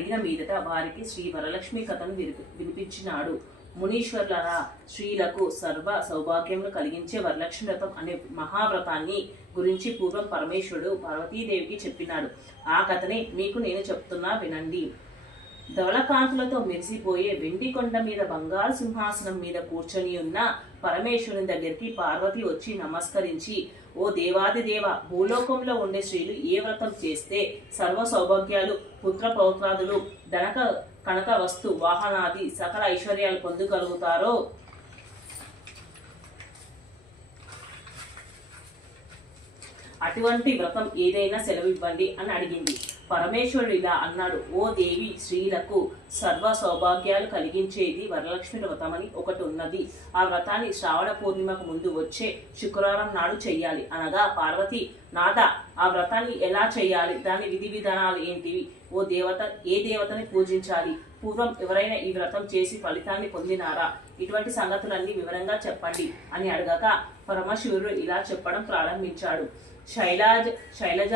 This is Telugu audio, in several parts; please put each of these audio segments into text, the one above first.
అడిగిన మీదట వారికి శ్రీ వరలక్ష్మి కథను వినిపించినాడు. మునీశ్వర్లరా, స్త్రీలకు సర్వ సౌభాగ్యములు కలిగించే వరలక్ష్మి వ్రతం అనే మహావ్రతాన్ని గురించి పూర్వం పరమేశ్వరుడు పార్వతీదేవికి చెప్పినాడు. ఆ కథనే మీకు నేను చెప్తున్నా వినండి. ధవళకాంతులతో మెరిసిపోయే వెండి కొండ మీద బంగారు సింహాసనం మీద కూర్చొని ఉన్న పరమేశ్వరుని దగ్గరికి పార్వతి వచ్చి నమస్కరించి, ఓ దేవాది దేవ, భూలోకంలో ఉండే స్త్రీలు ఏ వ్రతం చేస్తే సర్వ సౌభాగ్యాలు, పుత్ర పౌత్రాదులు, ధనక కనక వస్తు వాహనాది సకల ఐశ్వర్యాలు పొందగలుగుతారో అటువంటి వ్రతం ఏదైనా సెలవివ్వండి అని అడిగింది. పరమేశ్వరుడు ఇలా అన్నాడు, ఓ దేవి, స్త్రీలకు సర్వ సౌభాగ్యాలు కలిగించేది వరలక్ష్మి వ్రతం అని ఒకటి ఉన్నది. ఆ వ్రతాన్ని శ్రావణ పూర్ణిమకు ముందు వచ్చే శుక్రవారం నాడు చెయ్యాలి. అనగా పార్వతి, నాథ, ఆ వ్రతాన్ని ఎలా చెయ్యాలి? దాని విధి విధానాలు ఏంటివి? ఓ దేవత, ఏ దేవతని పూజించాలి? పూర్వం ఎవరైనా ఈ వ్రతం చేసి ఫలితాన్ని పొందినారా? ఇటువంటి సంగతులన్నీ వివరంగా చెప్పండి అని అడగగా పరమశివుడు ఇలా చెప్పడం ప్రారంభించాడు. శైలజ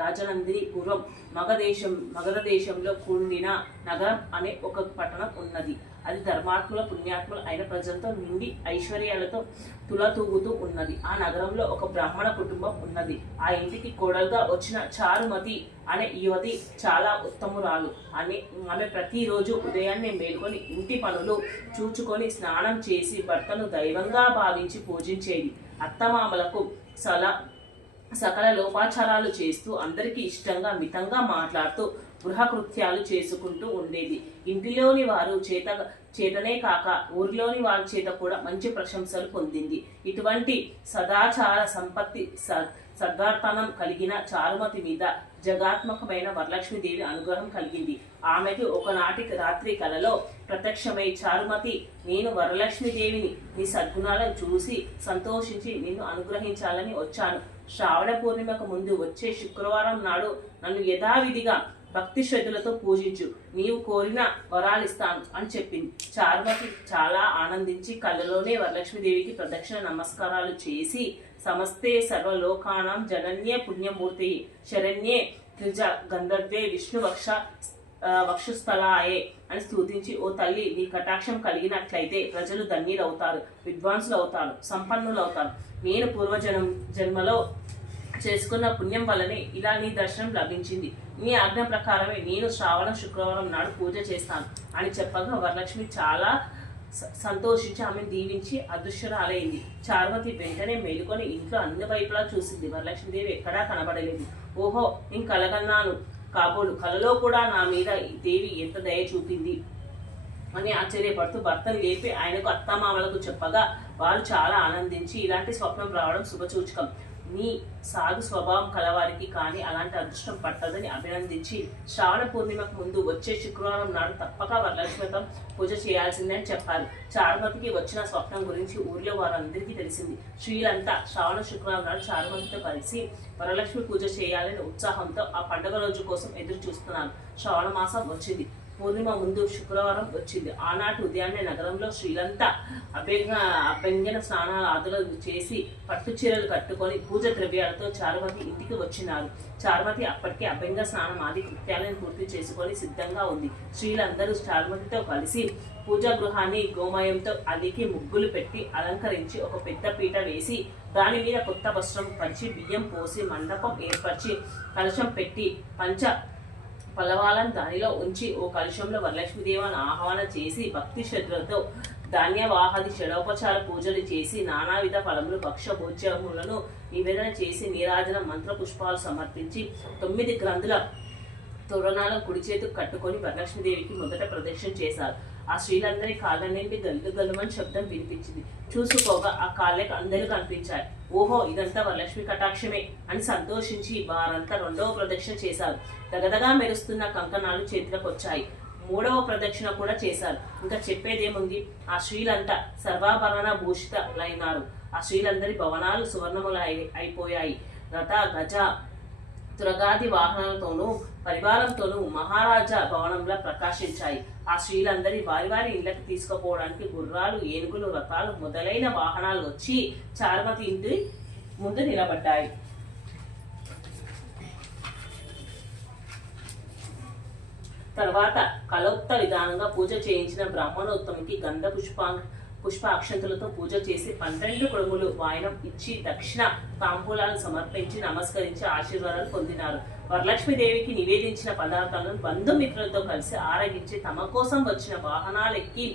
రాజనందిని పూర్వం మగధ దేశంలో కూడిన నగరం అనే ఒక పట్టణం ఉన్నది. అది ధర్మాత్ముల పుణ్యాత్ముల అయిన ప్రజలతో నిండి ఐశ్వర్యాలతో తులతూగుతూ ఉన్నది. ఆ నగరంలో ఒక బ్రాహ్మణ కుటుంబం ఉన్నది. ఆ ఇంటికి కోడలుగా వచ్చిన చారుమతి అనే యువతి చాలా ఉత్తమురాలు. ఆమె ప్రతిరోజు ఉదయాన్నే మేల్కొని ఇంటి పనులు చూచుకొని స్నానం చేసి భర్తను దైవంగా భావించి పూజించేది. అత్తమామలకు సకల లోపాచారాలు చేస్తూ అందరికీ ఇష్టంగా మితంగా మాట్లాడుతూ గృహకృత్యాలు చేసుకుంటూ ఉండేది. ఇంటిలోని వారు చేతనే కాక ఊరిలోని వారి చేత కూడా మంచి ప్రశంసలు పొందింది. ఇటువంటి సదాచార సంపత్తి సద్వర్తనం కలిగిన చారుమతి మీద జగాత్మకమైన వరలక్ష్మీదేవి అనుగ్రహం కలిగింది. ఆమెకు ఒకనాటి రాత్రి కలలో ప్రత్యక్షమై, చారుమతి, నేను వరలక్ష్మీదేవిని, నీ సద్గుణాలను చూసి సంతోషించి నిన్ను అనుగ్రహించాలని వచ్చాను. శ్రావణ పూర్ణిమకు ముందు వచ్చే శుక్రవారం నాడు నన్ను యథావిధిగా భక్తి శ్రద్ధలతో పూజించు, నీవు కోరిన వరాలిస్తాను అని చెప్పింది. చారుమతి చాలా ఆనందించి కళ్ళలోనే వరలక్ష్మీదేవికి ప్రదక్షిణ నమస్కారాలు చేసి, సమస్తే సర్వలోకానాం జనన్యే పుణ్యమూర్తి శరణ్యే త్రిజ గంధర్వే విష్ణు వక్షస్థలాయే అని స్తుతించి, ఓ తల్లి, నీ కటాక్షం కలిగినట్లయితే ప్రజలు ధన్యులవుతారు, విద్వాంసులు అవుతారు, సంపన్నులు అవుతారు. నేను జన్మలో చేసుకున్న పుణ్యం వల్లనే ఇలా నీ దర్శనం లభించింది. నీ ఆజ్ఞ ప్రకారమే నేను శ్రావణ శుక్రవారం నాడు పూజ చేస్తాను అని చెప్పగా వరలక్ష్మి చాలా సంతోషించి ఆమెను దీవించి అదృశ్యరాలైంది. చారుమతి వెంటనే మేలుకొని ఇంట్లో అన్ని వైపులా చూసింది. వరలక్ష్మీదేవి ఎక్కడా కనబడలేదు. ఓహో, నేను కలగన్నాను కాబోలు, కలలో కూడా నా మీద ఈ దేవి ఎంత దయ చూపింది అని ఆశ్చర్యపడుతూ భర్తను లేపి ఆయనకు అత్తమామలకు చెప్పగా వారు చాలా ఆనందించి, ఇలాంటి స్వప్నం రావడం శుభసూచకం, నీ సాధు స్వభావం కలవారికి కానీ అలాంటి అదృష్టం పట్టదని అభినందించి, శ్రావణ పూర్ణిమకు ముందు వచ్చే శుక్రవారం నాడు తప్పక వరలక్ష్మి వ్రతం పూజ చేయాల్సిందని చెప్పారు. చారుమతికి వచ్చిన స్వప్నం గురించి ఊరిలో వారందరికీ తెలిసింది. స్త్రీలంతా శ్రావణ శుక్రవారం నాడు చారుమతితో కలిసి వరలక్ష్మి పూజ చేయాలని ఉత్సాహంతో ఆ పండుగ రోజు కోసం ఎదురు చూస్తున్నారు. శ్రావణ మాసం వచ్చింది. పూర్ణిమ ముందు శుక్రవారం వచ్చింది. ఆనాటి ఉదయాన్నే నగరంలో స్త్రీలంతా అభ్యంగన స్నానాలు ఆదులు చేసి పట్టు చీరలు కట్టుకొని పూజ ద్రవ్యాలతో చారుమతి ఇంటికి వచ్చినారు. చారుమతి అప్పటికే అభ్యంగ స్నానం ఆది కృత్యాలను పూర్తి చేసుకొని సిద్ధంగా ఉంది. స్త్రీలందరూ చారుమతితో కలిసి పూజా గృహాన్ని గోమయంతో అలికి ముగ్గులు పెట్టి అలంకరించి ఒక పెద్ద పీట వేసి దాని మీద కొత్త వస్త్రం పరిచి బియ్యం పోసి మండపం ఏర్పరిచి కలశం పెట్టి పల్లవాలను దానిలో ఉంచి ఓ కలుషంలో వరలక్ష్మీదేవిని ఆహ్వానం చేసి భక్తి శ్రద్ధలతో ధాన్యవాహాది షడోపచార పూజలు చేసి నానావిధ ఫలములు భక్ష భోజ్యములను నివేదన చేసి నీరాజన మంత్ర పుష్పాలు సమర్పించి 9 గ్రంథుల తోరణాలను కుడి చేతికి కట్టుకొని వరలక్ష్మీదేవికి మొదట ప్రదక్షిణ చేశారు. ఆ స్త్రీలందరి కాళ్ళ నుండి గల్లు గల్లుమని శబ్దం వినిపించింది. చూసుకోగా ఆ కాళ్ళకి అందరూ కనిపించాయి. ఓహో, ఇదంతా వరలక్ష్మి కటాక్షమే అని సంతోషించి వారంతా 2వ ప్రదక్షిణ చేశారు. దగదగా మెరుస్తున్న కంకణాలు చేతులకు వచ్చాయి. 3వ ప్రదక్షిణ కూడా చేశారు. ఇంకా చెప్పేదేముంది, ఆ స్త్రీలంతా సర్వాభరణ భూషితలైనారు. ఆ స్త్రీలందరి భవనాలు సువర్ణములు అయిపోయాయి. రథ గజ తురగాది వాహనాలతోనూ పరివారంతోనూ మహారాజా భవనంలో ప్రకాశించాయి. ఆ స్త్రీలందరి వారి వారి ఇళ్లకు తీసుకుపోవడానికి గుర్రాలు, ఏనుగులు, రథాలు మొదలైన వాహనాలు వచ్చి చారుమతి ఇంటి ముందు నిలబడ్డాయి. తర్వాత కలోక్త విధానంగా పూజ చేయించిన బ్రాహ్మణోత్తమునికి గంధ పుష్ప అక్షంతులతో పూజ చేసి 12 కుడుములు వాయనం ఇచ్చి దక్షిణ తాంబూలాలను సమర్పించి నమస్కరించి ఆశీర్వాదాలు పొందినారు. వరలక్ష్మీదేవికి నివేదించిన పదార్థాలను బంధుమిత్రులతో కలిసి ఆరగించి తమ కోసం వచ్చిన వాహనాలెక్కి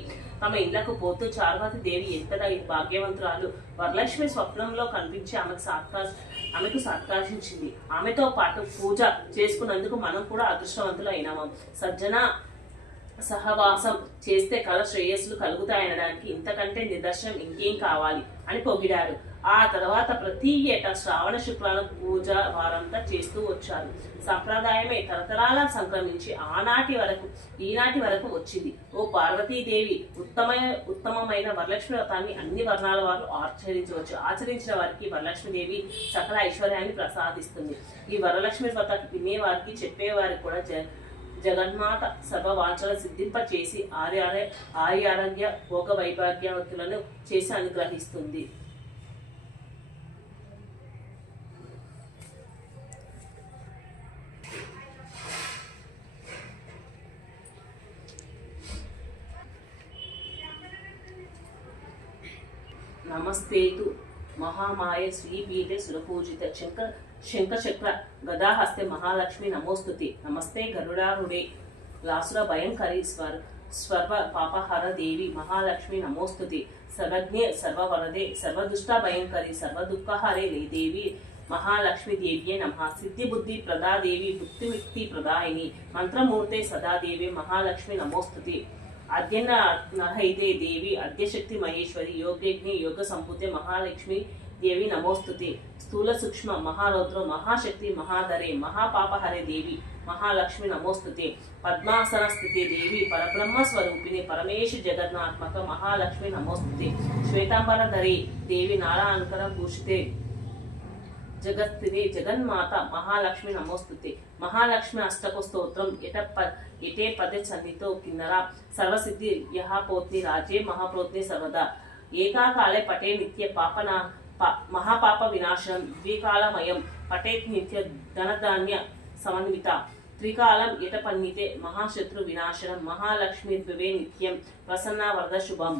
తమ ఇళ్లకు పోతూ చారుమతి దేవి ఎంతగా భాగ్యవంతురాలు. వరలక్ష్మి స్వప్నంలో కనిపించి ఆమెకు సత్కరించింది. ఆమెతో పాటు పూజ చేసుకున్నందుకు మనం కూడా అదృష్టవంతులు అయినాము. సజ్జన సహవాసం చేస్తే కల శ్రేయస్సులు కలుగుతాయనడానికి ఇంతకంటే నిదర్శనం ఇంకేం కావాలి అని పొగిడారు. ఆ తర్వాత ప్రతి ఏటా శ్రావణ శుక్లాల పూజ వారంతా చేస్తూ వచ్చారు. సంప్రదాయమే తరతరాల సంక్రమించి ఈనాటి వరకు వచ్చింది. ఓ పార్వతీదేవి ఉత్తమమైన వరలక్ష్మి వ్రతాన్ని అన్ని వర్ణాల వారు ఆచరించవచ్చు. ఆచరించిన వారికి వరలక్ష్మీదేవి సకల ఐశ్వర్యాన్ని ప్రసాదిస్తుంది. ఈ వరలక్ష్మి వ్రత వినేవారికి చెప్పేవారికి కూడా జగన్మాత సర్వవాంఛలు సిద్ధింపచేసి ఆరోగ్య భోగ వైభాగ్యవతులను చేసి అనుగ్రహిస్తుంది. నమస్తేతు మహామాయ శ్రీపీఠే సురపూజిత శంఖచక్ర గదాహస్తే మహాలక్ష్మి నమోస్తుతి. నమస్తే గరుడారుడే లాసుర భయంకరి స్వర్వ పాపహర దేవి మహాలక్ష్మి నమోస్తుతి. సర్వజ్ఞే సర్వవరదే సర్వదుష్ట భయంకరి సర్వదుఃఖహరే దేవి మహాలక్ష్మి దేవ్యే నమః. సిద్ధి బుద్ధి ప్రదాదేవి బుద్ధిముక్తి ప్రదాయిని మంత్రమూర్తే సదాదేవి మహాలక్ష్మి నమోస్తుతి. అద్యన్న నహైతే దేవి అద్యశక్తి మహేశ్వరి యోగజ్ఞి యోగ సంపూతే మహాలక్ష్మి దేవి నమోస్తుతే. స్థూల సూక్ష్మ మహారౌద్ర మహాశక్తి మహాధరే మహాపాపహరే దేవి మహాలక్ష్మి నమోస్తుతే. పద్మాసన స్థితే దేవి పరబ్రహ్మ స్వరూపిణి పరమేశ జగన్నాత్మక మహాలక్ష్మి నమోస్తుతే. శ్వేతాంబరధరే దేవి నారాయణకర భూషితే జగత్స్థితే జగన్మాత మహాలక్ష్మి నమోస్తుతే. మహాలక్ష్మి అష్టక స్తోత్రం ఎటే పదే సన్నితో కిన్నర సర్వసిద్ధి యహ పోత్ని రాజే మహాప్రోత్ని సర్వదా. ఏకాకాలే పటే నిత్య మహాపాప వినాశనం ద్వికాలమయం పటేత్ నిత్య ధనధాన్య సమన్విత త్రికాలం ఎటపన్నితే మహాశత్రు వినాశనం మహాలక్ష్మి ద్వే నిత్యం ప్రసన్న వరద శుభం.